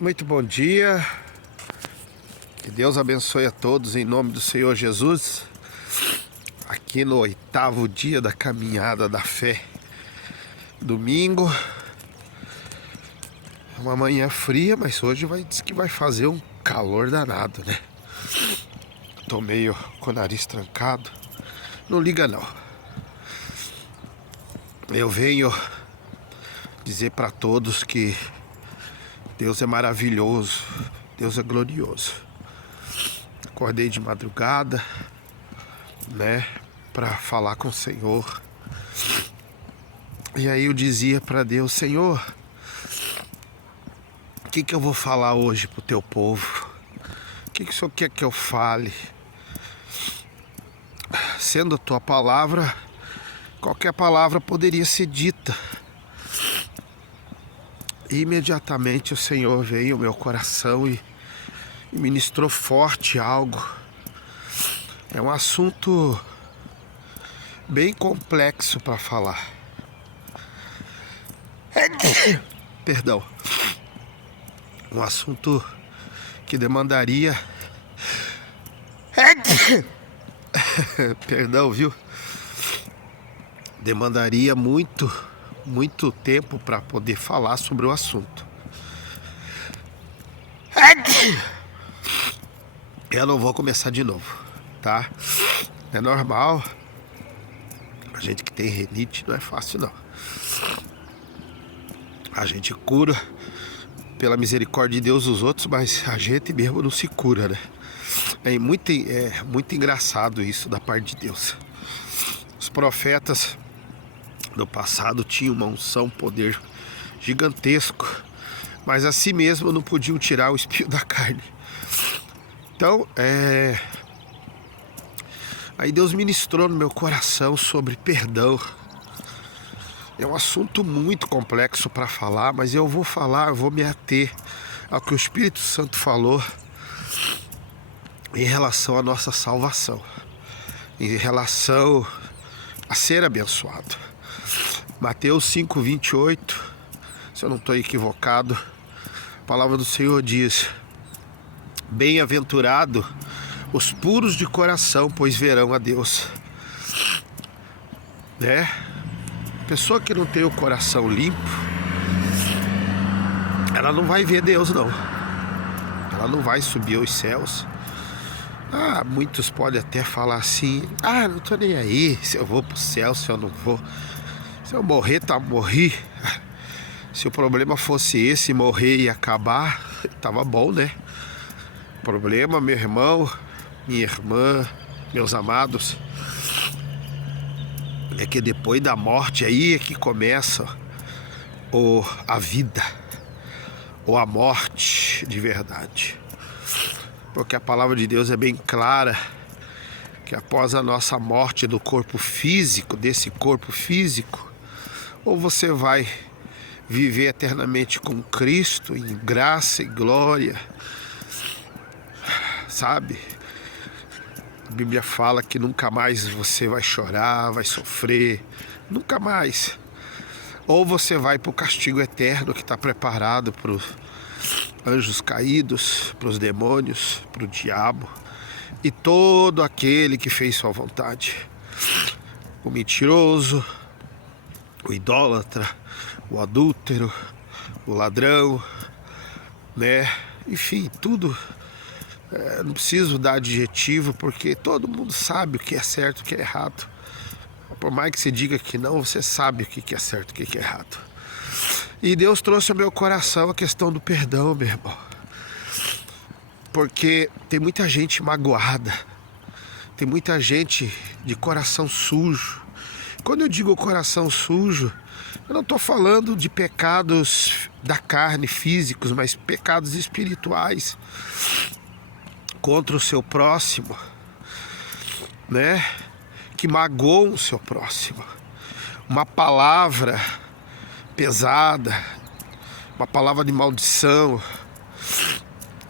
Muito bom dia, que Deus abençoe a todos em nome do Senhor Jesus. Aqui no 8º dia da caminhada da fé, domingo, uma manhã fria, mas hoje diz que vai fazer um calor danado, né? Tô meio com o nariz trancado, não liga não. Eu venho dizer para todos que Deus é maravilhoso, Deus é glorioso. Acordei de madrugada, né, para falar com o Senhor. E aí eu dizia para Deus: Senhor, o que eu vou falar hoje pro teu povo? O que o Senhor quer que eu fale? Sendo a tua palavra, qualquer palavra poderia ser dita. E imediatamente o Senhor veio ao meu coração e ministrou forte algo. É um assunto bem complexo para falar. Perdão. Um assunto que demandaria... Perdão, viu? Demandaria muito tempo para poder falar sobre o assunto. Eu não vou começar de novo, tá? É normal. A gente que tem rinite não é fácil, não. A gente cura pela misericórdia de Deus os outros, mas a gente mesmo não se cura, né? É muito engraçado isso da parte de Deus. Os profetas do passado tinham uma unção, um poder gigantesco, mas assim mesmo não podiam tirar o espinho da carne. Então, aí Deus ministrou no meu coração sobre perdão. É um assunto muito complexo para falar, mas eu vou me ater ao que o Espírito Santo falou em relação à nossa salvação, em relação a ser abençoado. Mateus 5:28, se eu não estou equivocado, a palavra do Senhor diz: bem-aventurado os puros de coração, pois verão a Deus. Né? Pessoa que não tem o coração limpo, ela não vai ver Deus, não. Ela não vai subir aos céus. Muitos podem até falar assim: não tô nem aí se eu vou pro céu, se eu não vou. Se eu morrer, morri. Se o problema fosse esse, morrer e acabar, tava bom, né? O problema, meu irmão, minha irmã, meus amados, é que depois da morte aí é que começa a vida, ou a morte de verdade. Porque a palavra de Deus é bem clara, que após a nossa morte do corpo físico, desse corpo físico, ou você vai viver eternamente com Cristo em graça e glória, sabe? A Bíblia fala que nunca mais você vai chorar, vai sofrer, nunca mais. Ou você vai para o castigo eterno que está preparado para os anjos caídos, para os demônios, para o diabo e todo aquele que fez sua vontade. O mentiroso, o idólatra, o adúltero, o ladrão, né? Enfim, tudo. Não preciso dar adjetivo, porque todo mundo sabe o que é certo e o que é errado. Por mais que você diga que não, você sabe o que é certo e o que é errado. E Deus trouxe ao meu coração a questão do perdão, meu irmão. Porque tem muita gente magoada, tem muita gente de coração sujo. Quando eu digo coração sujo, eu não estou falando de pecados da carne, físicos, mas pecados espirituais contra o seu próximo, né? Que magoam o seu próximo. Uma palavra pesada, uma palavra de maldição,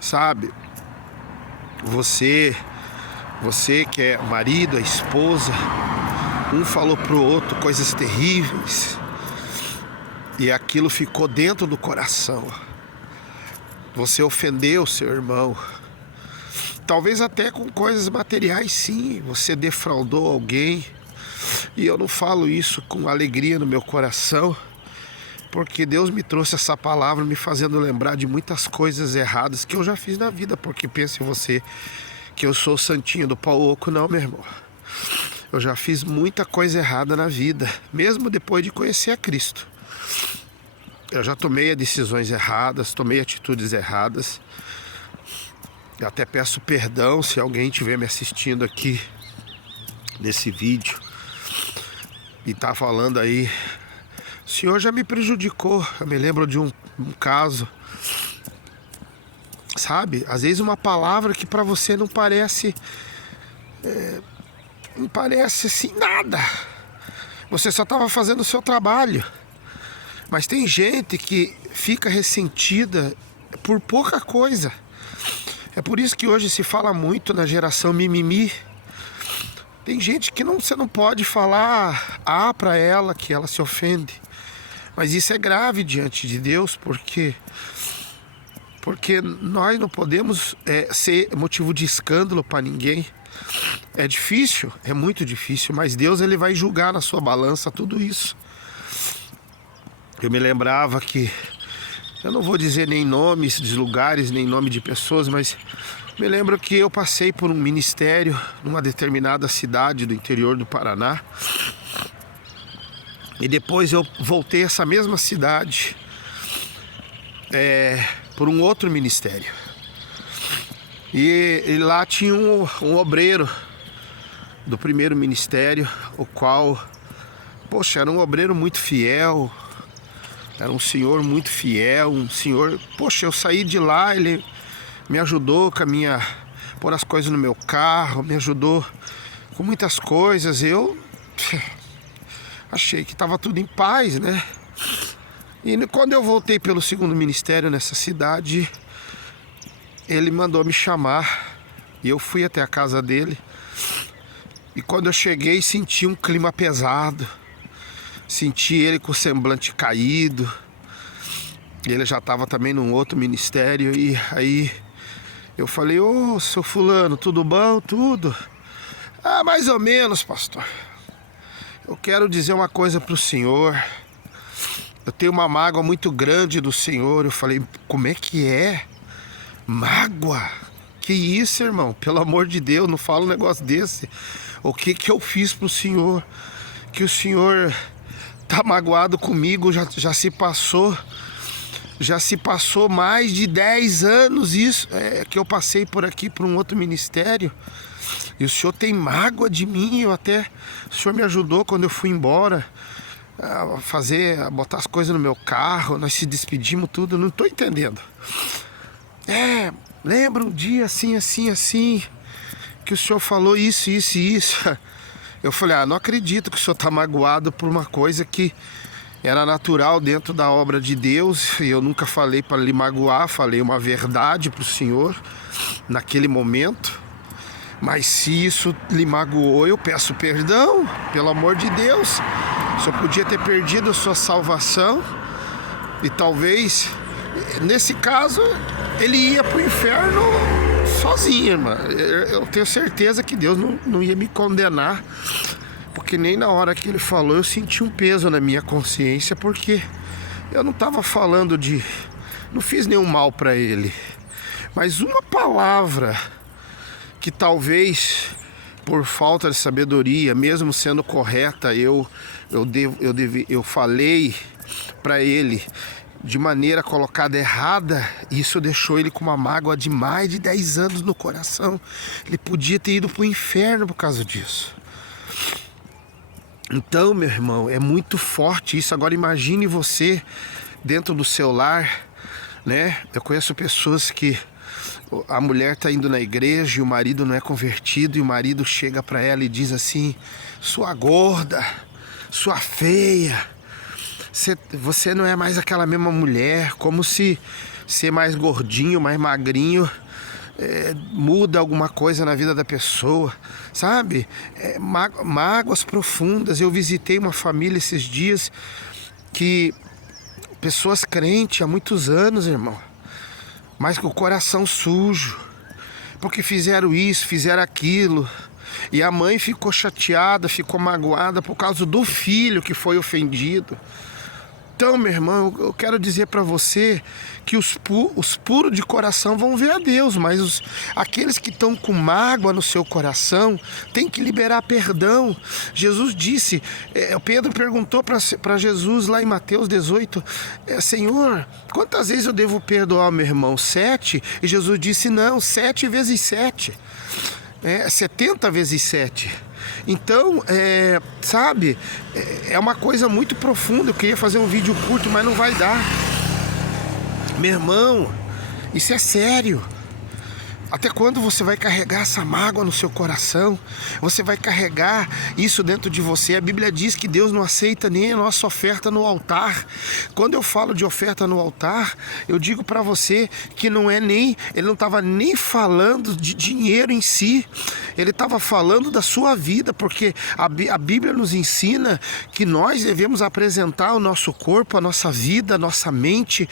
sabe? Você que é marido, a esposa, um falou pro outro coisas terríveis e aquilo ficou dentro do coração. você ofendeu o seu irmão. Talvez até com coisas materiais, sim, você defraudou alguém. E eu não falo isso com alegria no meu coração, porque Deus me trouxe essa palavra me fazendo lembrar de muitas coisas erradas que eu já fiz na vida. Porque pense você que eu sou o santinho do pau oco, não, meu irmão. Eu já fiz muita coisa errada na vida, mesmo depois de conhecer a Cristo. Eu já tomei decisões erradas, tomei atitudes erradas. Eu até peço perdão se alguém estiver me assistindo aqui nesse vídeo e tá falando aí, o senhor já me prejudicou. Eu me lembro de um caso, sabe? Às vezes uma palavra que para você não parece assim nada. Você só estava fazendo o seu trabalho. Mas tem gente que fica ressentida por pouca coisa. É por isso que hoje se fala muito na geração mimimi. Tem gente que você não pode falar para ela que ela se ofende. Mas isso é grave diante de Deus, porque nós não podemos ser motivo de escândalo para ninguém. É difícil, é muito difícil, mas Deus ele vai julgar na sua balança tudo isso. Eu me lembrava que, eu não vou dizer nem nomes de lugares, nem nome de pessoas, mas me lembro que eu passei por um ministério numa determinada cidade do interior do Paraná. E depois eu voltei a essa mesma cidade por um outro ministério. E lá tinha um obreiro do primeiro ministério, o qual, poxa, era um obreiro muito fiel. Era um senhor muito fiel, um senhor... Poxa, eu saí de lá, ele me ajudou com pôr as coisas no meu carro, me ajudou com muitas coisas. Eu achei que estava tudo em paz, né? E quando eu voltei pelo segundo ministério nessa cidade, ele mandou me chamar. E eu fui até a casa dele. E quando eu cheguei, senti um clima pesado. Senti ele com o semblante caído. Ele já estava também num outro ministério. E aí eu falei, ô, seu fulano, tudo bom? Tudo? Ah, mais ou menos, pastor. Eu quero dizer uma coisa para o senhor. Eu tenho uma mágoa muito grande do senhor. Eu falei, como é que é? Mágoa? Que isso, irmão? Pelo amor de Deus, não fala um negócio desse. O que eu fiz pro senhor? Que o senhor tá magoado comigo, já se passou mais de 10 anos isso, que eu passei por aqui por um outro ministério. E o senhor tem mágoa de mim. O senhor me ajudou quando eu fui embora a botar as coisas no meu carro, nós se despedimos tudo, não tô entendendo. Lembra um dia assim, que o senhor falou isso. Eu falei, não acredito que o senhor tá magoado por uma coisa que era natural dentro da obra de Deus. E eu nunca falei para lhe magoar, falei uma verdade pro senhor naquele momento. Mas se isso lhe magoou, eu peço perdão, pelo amor de Deus. O senhor podia ter perdido a sua salvação. E talvez, nesse caso, ele ia pro inferno sozinho, irmã. Eu tenho certeza que Deus não ia me condenar, porque nem na hora que ele falou eu senti um peso na minha consciência, porque eu não estava falando não fiz nenhum mal para ele, mas uma palavra que talvez por falta de sabedoria, mesmo sendo correta, eu falei para ele de maneira colocada errada, isso deixou ele com uma mágoa de mais de 10 anos no coração. Ele podia ter ido pro inferno por causa disso. Então, meu irmão, é muito forte isso. Agora imagine você dentro do seu lar, né? Eu conheço pessoas que a mulher tá indo na igreja e o marido não é convertido, e o marido chega para ela e diz assim, sua gorda, sua feia, você não é mais aquela mesma mulher, como se ser mais gordinho, mais magrinho muda alguma coisa na vida da pessoa, sabe? Mágoas profundas. Eu visitei uma família esses dias, que pessoas crentes há muitos anos, irmão, mas com o coração sujo, porque fizeram isso, fizeram aquilo, e a mãe ficou chateada, ficou magoada por causa do filho que foi ofendido. Então, meu irmão, eu quero dizer para você que os puros de coração vão ver a Deus, mas aqueles que estão com mágoa no seu coração têm que liberar perdão. Jesus disse, Pedro perguntou para Jesus lá em Mateus 18, Senhor, quantas vezes eu devo perdoar o meu irmão? 7? E Jesus disse, não, 7 vezes 7. 70 vezes 7. Então, sabe, é uma coisa muito profunda. Eu queria fazer um vídeo curto, mas não vai dar. Meu irmão, isso é sério. Até quando você vai carregar essa mágoa no seu coração? Você vai carregar isso dentro de você? A Bíblia diz que Deus não aceita nem a nossa oferta no altar. Quando eu falo de oferta no altar, eu digo para você que ele não estava nem falando de dinheiro em si. Ele estava falando da sua vida, porque a Bíblia nos ensina que nós devemos apresentar o nosso corpo, a nossa vida, a nossa mente,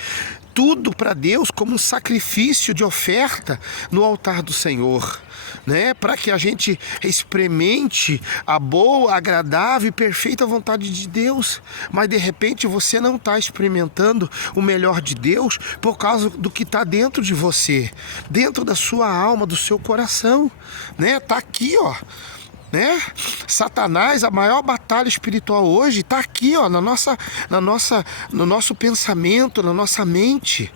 tudo para Deus como um sacrifício de oferta no altar do Senhor, né? Para que a gente experimente a boa, agradável e perfeita vontade de Deus. Mas de repente você não está experimentando o melhor de Deus por causa do que está dentro de você, dentro da sua alma, do seu coração, né? Tá aqui, ó. Né? Satanás, a maior batalha espiritual hoje está aqui, ó, no nosso pensamento, na nossa mente.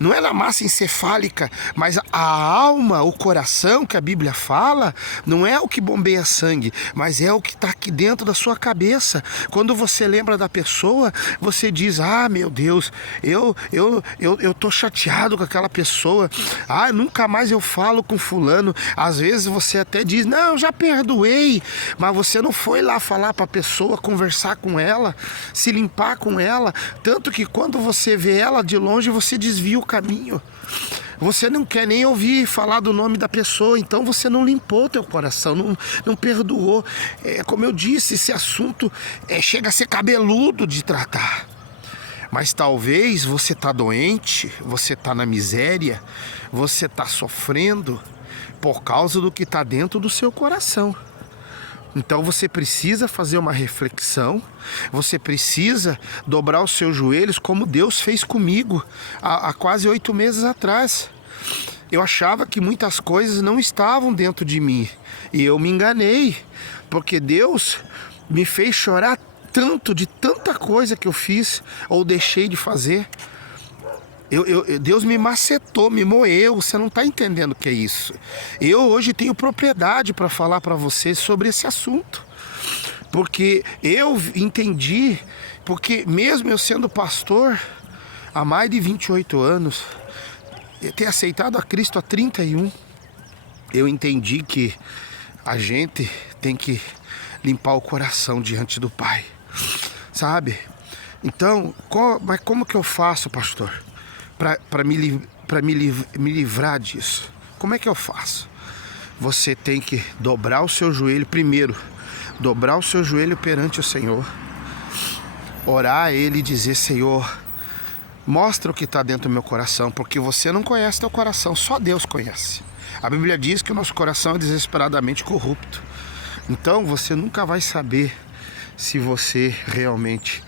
Não é na massa encefálica, mas a alma, o coração que a Bíblia fala, não é o que bombeia sangue, mas é o que está aqui dentro da sua cabeça. Quando você lembra da pessoa, você diz, meu Deus, eu tô chateado com aquela pessoa, nunca mais eu falo com fulano. Às vezes você até diz, não, eu já perdoei, mas você não foi lá falar para a pessoa, conversar com ela, se limpar com ela, tanto que quando você vê ela de longe, você desvia o caminho. Você não quer nem ouvir falar do nome da pessoa, então você não limpou teu coração, não perdoou. Como eu disse, esse assunto chega a ser cabeludo de tratar. Mas talvez você está doente, você está na miséria, você está sofrendo por causa do que está dentro do seu coração. Então você precisa fazer uma reflexão, você precisa dobrar os seus joelhos como Deus fez comigo há quase 8 meses atrás. Eu achava que muitas coisas não estavam dentro de mim e eu me enganei, porque Deus me fez chorar tanto de tanta coisa que eu fiz ou deixei de fazer. Deus me macetou, me moeu, você não está entendendo o que é isso. Eu hoje tenho propriedade para falar para você sobre esse assunto, porque eu entendi, porque mesmo eu sendo pastor há mais de 28 anos, ter aceitado a Cristo há 31, eu entendi que a gente tem que limpar o coração diante do Pai, sabe? Então, mas como que eu faço, pastor? Para me livrar disso. Como é que eu faço? Você tem que dobrar o seu joelho primeiro. Dobrar o seu joelho perante o Senhor. Orar a Ele e dizer, Senhor, mostra o que está dentro do meu coração, porque você não conhece teu coração, só Deus conhece. A Bíblia diz que o nosso coração é desesperadamente corrupto. Então você nunca vai saber se você realmente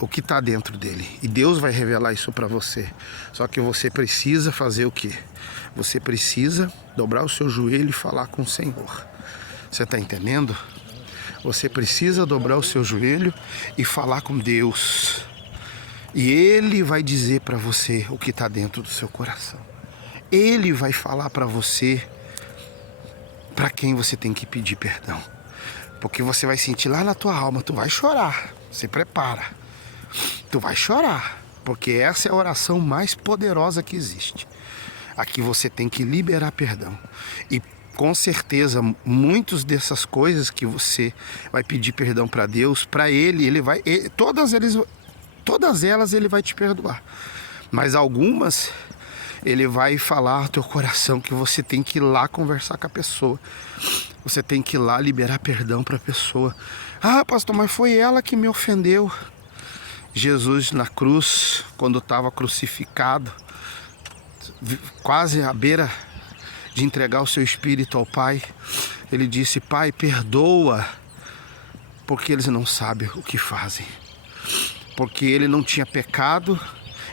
o que está dentro dele, e Deus vai revelar isso para você. Só que você precisa fazer o quê? Você precisa dobrar o seu joelho e falar com o Senhor. Você está entendendo? Você precisa dobrar o seu joelho e falar com Deus, e Ele vai dizer para você o que está dentro do seu coração. Ele vai falar para você para quem você tem que pedir perdão, porque você vai sentir lá na tua alma, tu vai chorar, se prepara. Tu vai chorar, porque essa é a oração mais poderosa que existe. Aqui você tem que liberar perdão. E com certeza, muitas dessas coisas que você vai pedir perdão para Deus, para Ele vai, todas elas Ele vai te perdoar. Mas algumas, Ele vai falar ao teu coração que você tem que ir lá conversar com a pessoa. Você tem que ir lá liberar perdão para a pessoa. Pastor, mas foi ela que me ofendeu. Jesus na cruz, quando estava crucificado, quase à beira de entregar o seu espírito ao Pai, ele disse: Pai, perdoa, porque eles não sabem o que fazem. Porque ele não tinha pecado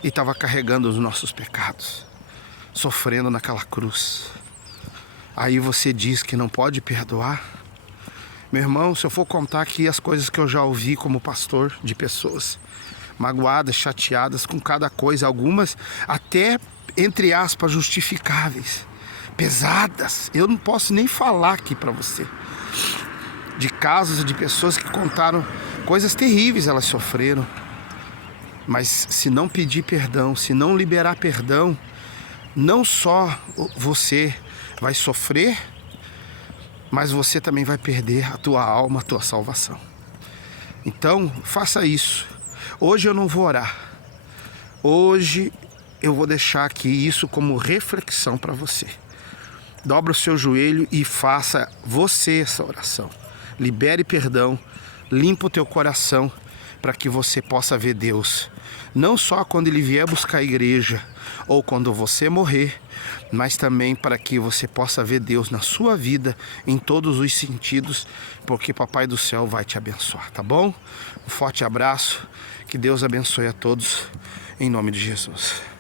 e estava carregando os nossos pecados, sofrendo naquela cruz. Aí você diz que não pode perdoar? Meu irmão, se eu for contar aqui as coisas que eu já ouvi como pastor de pessoas magoadas, chateadas com cada coisa, algumas até, entre aspas, justificáveis, pesadas, eu não posso nem falar aqui para você. De casos de pessoas que contaram coisas terríveis elas sofreram. Mas se não pedir perdão, se não liberar perdão, não só você vai sofrer, mas você também vai perder a tua alma, a tua salvação. Então, faça isso. Hoje eu não vou orar. Hoje eu vou deixar aqui isso como reflexão para você. Dobra o seu joelho e faça você essa oração. Libere perdão, limpa o teu coração para que você possa ver Deus. Não só quando Ele vier buscar a igreja ou quando você morrer, mas também para que você possa ver Deus na sua vida em todos os sentidos, porque Papai do Céu vai te abençoar, tá bom? Um forte abraço, que Deus abençoe a todos, em nome de Jesus.